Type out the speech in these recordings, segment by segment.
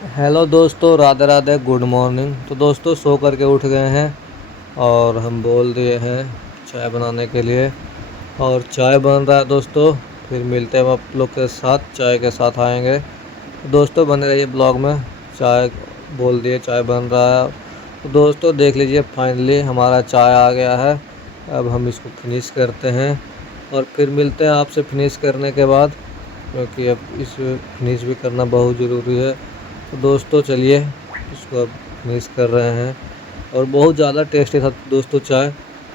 Hello दोस्तों, Radhe Radhe, good morning. तो दोस्तों सो करके उठ गए हैं और हम बोल दिए हैं चाय बनाने के लिए। और चाय बन रहा है दोस्तों। फिर मिलते हैं हम आप लोग के साथ, चाय के साथ आएंगे। तो दोस्तों बने रहिए ब्लॉग में। चाय बोल दिए, चाय बन रहा है। तो दोस्तों देख लीजिए, फाइनली हमारा चाय आ गया है। अब हम इसको फिनिश करते हैं और फिर मिलते हैं आपसे फिनिश करने के बाद, क्योंकि अब इस फिनिश भी करना बहुत ज़रूरी है। तो दोस्तों चलिए इसको अब फिनिश कर रहे हैं। और बहुत ज़्यादा टेस्टी था दोस्तों चाय,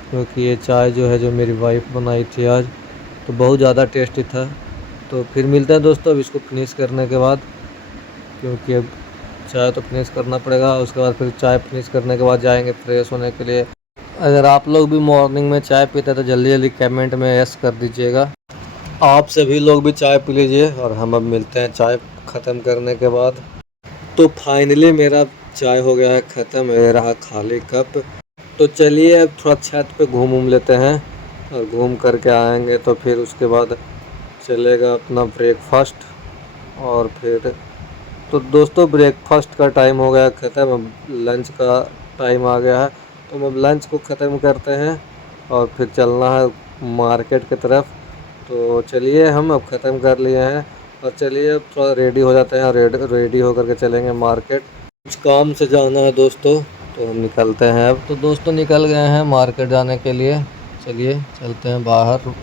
क्योंकि ये चाय जो है जो मेरी वाइफ बनाई थी आज, तो बहुत ज़्यादा टेस्टी था। तो फिर मिलते हैं दोस्तों अब इसको फिनिश करने के बाद, क्योंकि अब चाय तो फिनिश करना पड़ेगा। उसके बाद फिर चाय फिनिश करने के बाद जाएंगे फ्रेश होने के लिए। अगर आप लोग भी मॉर्निंग में चाय पीते हैं तो जल्दी जल्दी कमेंट में यस कर दीजिएगा। आप सभी लोग भी चाय पी लीजिए और हम अब मिलते हैं चाय ख़त्म करने के बाद। तो फाइनली मेरा चाय हो गया है ख़त्म, ये रहा खाली कप। तो चलिए अब थोड़ा छत पे घूम लेते हैं और घूम करके आएंगे तो फिर उसके बाद चलेगा अपना ब्रेकफास्ट। और फिर तो दोस्तों ब्रेकफास्ट का टाइम हो गया ख़त्म, अब लंच का टाइम आ गया है। तो हम अब लंच को ख़त्म करते हैं और फिर चलना है मार्केट की तरफ। तो चलिए हम अब ख़त्म कर लिए हैं और चलिए अब थोड़ा रेडी हो जाते हैं और रेडी होकर के चलेंगे मार्केट। कुछ काम से जाना है दोस्तों, तो हम निकलते हैं अब। तो दोस्तों निकल गए हैं मार्केट जाने के लिए। चलिए चलते हैं बाहर,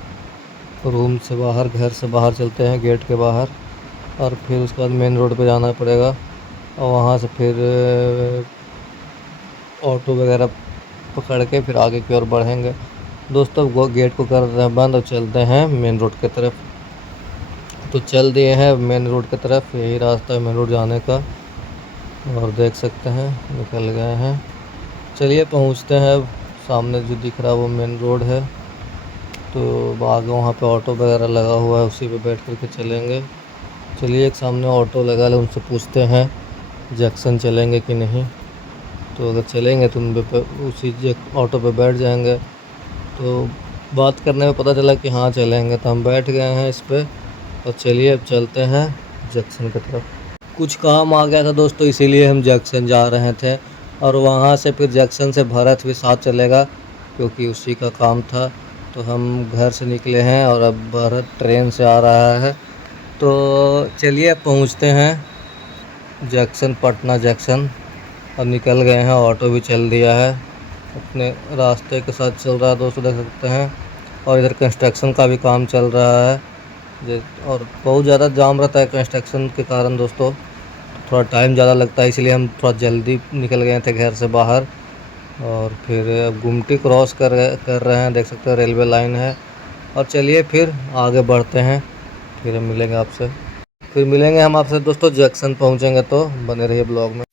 रूम से बाहर, घर से बाहर चलते हैं, गेट के बाहर। और फिर उसके बाद मेन रोड पे जाना पड़ेगा और वहाँ से फिर ऑटो वगैरह पकड़ के फिर आगे की ओर बढ़ेंगे। दोस्तों वो गेट को कर रहे हैं बंद और चलते हैं मेन रोड की तरफ। तो चल दिए हैं मेन रोड की तरफ, यही रास्ता है मेन रोड जाने का। और देख सकते हैं निकल गए हैं। चलिए पहुंचते हैं अब। सामने जो दिख रहा है वो मेन रोड है। तो आगे वहाँ पे ऑटो वगैरह लगा हुआ है, उसी पे बैठ कर के चलेंगे। चलिए एक सामने ऑटो लगा है, उनसे पूछते हैं जंक्शन चलेंगे कि नहीं। तो अगर चलेंगे तो उन पे उसी ऑटो पे बैठ जाएंगे। तो बात करने में पता चला कि हाँ चलेंगे, तो हम बैठ गए हैं इस पर। और चलिए अब चलते हैं जंक्शन की तरफ। कुछ काम आ गया था दोस्तों, इसीलिए हम जंक्शन जा रहे थे। और वहाँ से फिर जंक्शन से भरत भी साथ चलेगा, क्योंकि उसी का काम था। तो हम घर से निकले हैं और अब भरत ट्रेन से आ रहा है। तो चलिए पहुँचते हैं जंक्शन, पटना जंक्शन। और निकल गए हैं, ऑटो भी चल दिया है, अपने रास्ते के साथ चल रहा है दोस्तों, देख सकते हैं। और इधर कंस्ट्रक्शन का भी काम चल रहा है और बहुत ज़्यादा जाम रहता है कंस्ट्रक्शन के कारण दोस्तों। थोड़ा टाइम ज़्यादा लगता है, इसलिए हम थोड़ा जल्दी निकल गए थे घर से बाहर। और फिर अब गुमटी क्रॉस कर रहे हैं, देख सकते हैं रेलवे लाइन है। और चलिए फिर आगे बढ़ते हैं, फिर हम मिलेंगे आपसे। फिर मिलेंगे हम आपसे दोस्तों जंक्शन पहुँचेंगे, तो बने रहिए ब्लॉग में।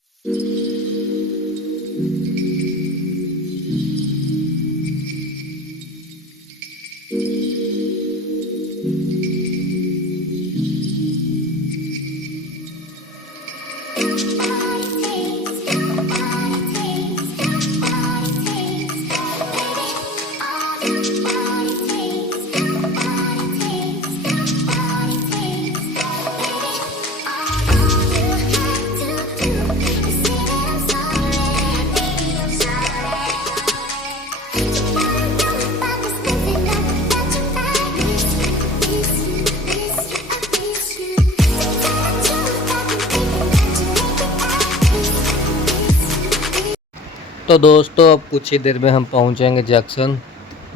तो दोस्तों अब कुछ ही देर में हम पहुंचेंगे जंक्शन।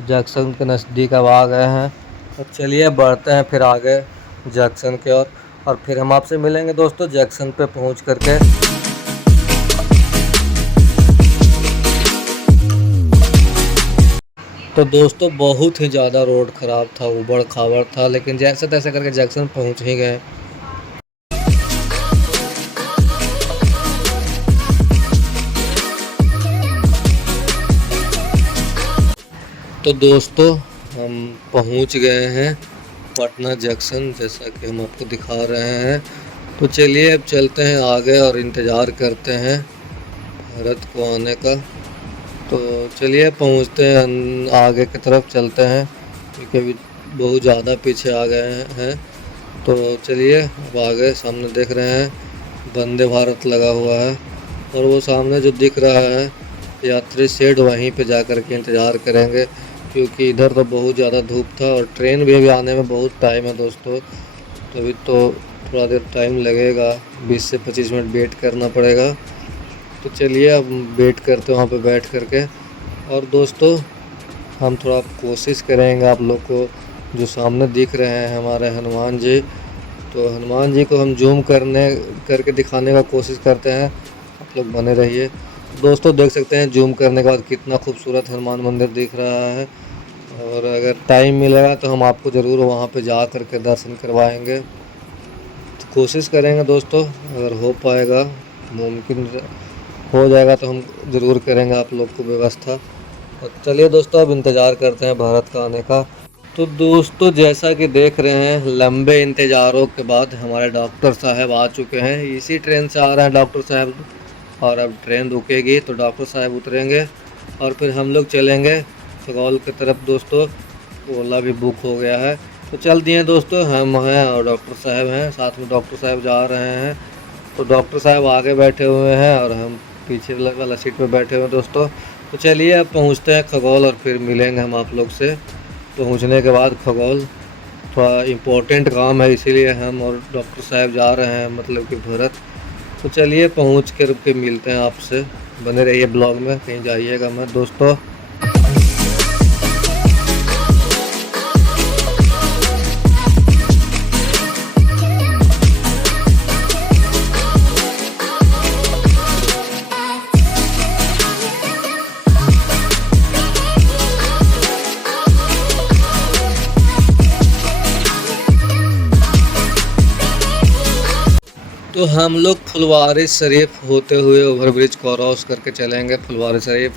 जंक्शन के नज़दीक अब आ गए हैं। तो चलिए बढ़ते हैं फिर आगे जंक्शन के और फिर हम आपसे मिलेंगे दोस्तों जंक्शन पे पहुंच करके। तो दोस्तों बहुत ही ज़्यादा रोड ख़राब था, उबड़ खाबड़ था, लेकिन जैसे तैसे करके जंक्शन पहुंच ही गए। तो दोस्तों हम पहुंच गए हैं पटना जंक्शन, जैसा कि हम आपको दिखा रहे हैं। तो चलिए अब चलते हैं आगे और इंतज़ार करते हैं भारत को आने का। तो चलिए पहुंचते हैं, आगे की तरफ चलते हैं, क्योंकि अभी बहुत ज़्यादा पीछे आ गए हैं। तो चलिए अब आगे सामने देख रहे हैं वंदे भारत लगा हुआ है। और वो सामने जो दिख रहा है यात्री शेड, वहीं पे जा कर के इंतज़ार करेंगे, क्योंकि इधर तो बहुत ज़्यादा धूप था और ट्रेन भी अभी आने में बहुत टाइम है दोस्तों। तभी तो थोड़ा देर टाइम लगेगा, 20 से 25 मिनट वेट करना पड़ेगा। तो चलिए अब वेट करते हैं वहाँ पे बैठ कर के। और दोस्तों हम थोड़ा कोशिश करेंगे आप लोग को, जो सामने दिख रहे हैं हमारे हनुमान जी, तो हनुमान जी को हम जूम करके दिखाने का कोशिश करते हैं। आप लोग बने रहिए। दोस्तों देख सकते हैं जूम करने के बाद कितना खूबसूरत हनुमान मंदिर दिख रहा है। और अगर टाइम मिलेगा तो हम आपको ज़रूर वहाँ पे जा कर के दर्शन करवाएंगे। तो कोशिश करेंगे दोस्तों, अगर हो पाएगा, मुमकिन हो जाएगा तो हम ज़रूर करेंगे आप लोग को व्यवस्था। और चलिए दोस्तों अब इंतज़ार करते हैं भारत का आने का। तो दोस्तों जैसा कि देख रहे हैं, लंबे इंतज़ारों के बाद हमारे डॉक्टर साहब आ चुके हैं। इसी ट्रेन से आ रहे हैं डॉक्टर साहब, और अब ट्रेन रुकेगी तो डॉक्टर साहब उतरेंगे और फिर हम लोग चलेंगे खगौल की तरफ। दोस्तों ओला भी बुक हो गया है, तो चल दिए दोस्तों। हम हैं और डॉक्टर साहब हैं, साथ में डॉक्टर साहब जा रहे हैं। तो डॉक्टर साहब आगे बैठे हुए हैं और हम पीछे वाला सीट पे बैठे हुए हैं दोस्तों। तो चलिए अब पहुंचते हैं खगौल और फिर मिलेंगे हम आप लोग से। पहुंचने के बाद खगौल थोड़ा इम्पोर्टेंट काम है, इसीलिए हम और डॉक्टर साहब जा रहे हैं, मतलब कि भरत। तो चलिए पहुंच के मिलते हैं आपसे। बने रहिए ब्लॉग में, कहीं जाइएगा मत दोस्तों। तो हम लोग फुलवारी शरीफ होते हुए ओवरब्रिज क्रॉस करके चलेंगे, फुलवारी शरीफ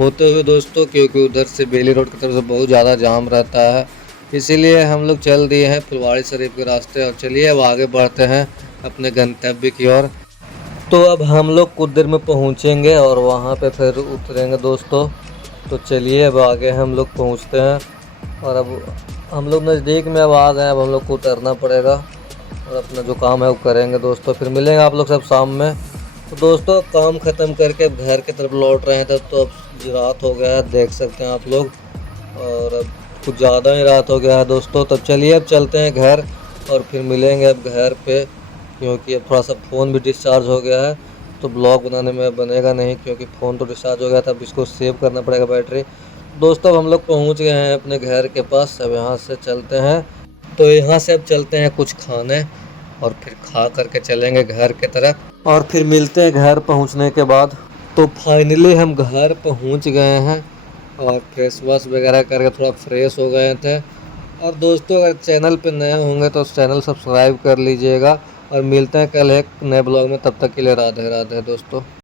होते हुए दोस्तों, क्योंकि उधर से बेली रोड की तरफ से बहुत ज़्यादा जाम रहता है। इसीलिए हम लोग चल दिए हैं फुलवारी शरीफ के रास्ते। और चलिए अब आगे बढ़ते हैं अपने गंतव्य की ओर। तो अब हम लोग कुछ देर में पहुँचेंगे और वहाँ पे फिर उतरेंगे दोस्तों। तो चलिए अब आगे हम लोग पहुँचते हैं। और अब हम लोग नज़दीक में अब आ गए, अब हम लोग को उतरना पड़ेगा और अपना जो काम है वो करेंगे दोस्तों। फिर मिलेंगे आप लोग सब शाम में। तो दोस्तों काम ख़त्म करके अब घर की तरफ लौट रहे हैं तब, तो अब रात हो गया है, देख सकते हैं आप लोग। और अब कुछ ज़्यादा ही रात हो गया है दोस्तों। तब चलिए अब चलते हैं घर और फिर मिलेंगे अब घर पे, क्योंकि अब थोड़ा सा फ़ोन भी डिस्चार्ज हो गया है। तो ब्लॉग बनाने में बनेगा नहीं, क्योंकि फ़ोन तो डिस्चार्ज हो गया था, अब इसको सेव करना पड़ेगा बैटरी। दोस्तों अब हम लोग पहुँच गए हैं अपने घर के पास। अब यहाँ से चलते हैं, तो यहाँ से अब चलते हैं कुछ खाने और फिर खा करके चलेंगे घर के तरफ। और फिर मिलते हैं घर पहुँचने के बाद। तो फाइनली हम घर पहुँच गए हैं और फेस वॉश वगैरह करके थोड़ा फ्रेश हो गए थे। और दोस्तों अगर चैनल पे नए होंगे तो चैनल सब्सक्राइब कर लीजिएगा। और मिलते हैं कल एक नए ब्लॉग में, तब तक के लिए राधे राधे दोस्तों।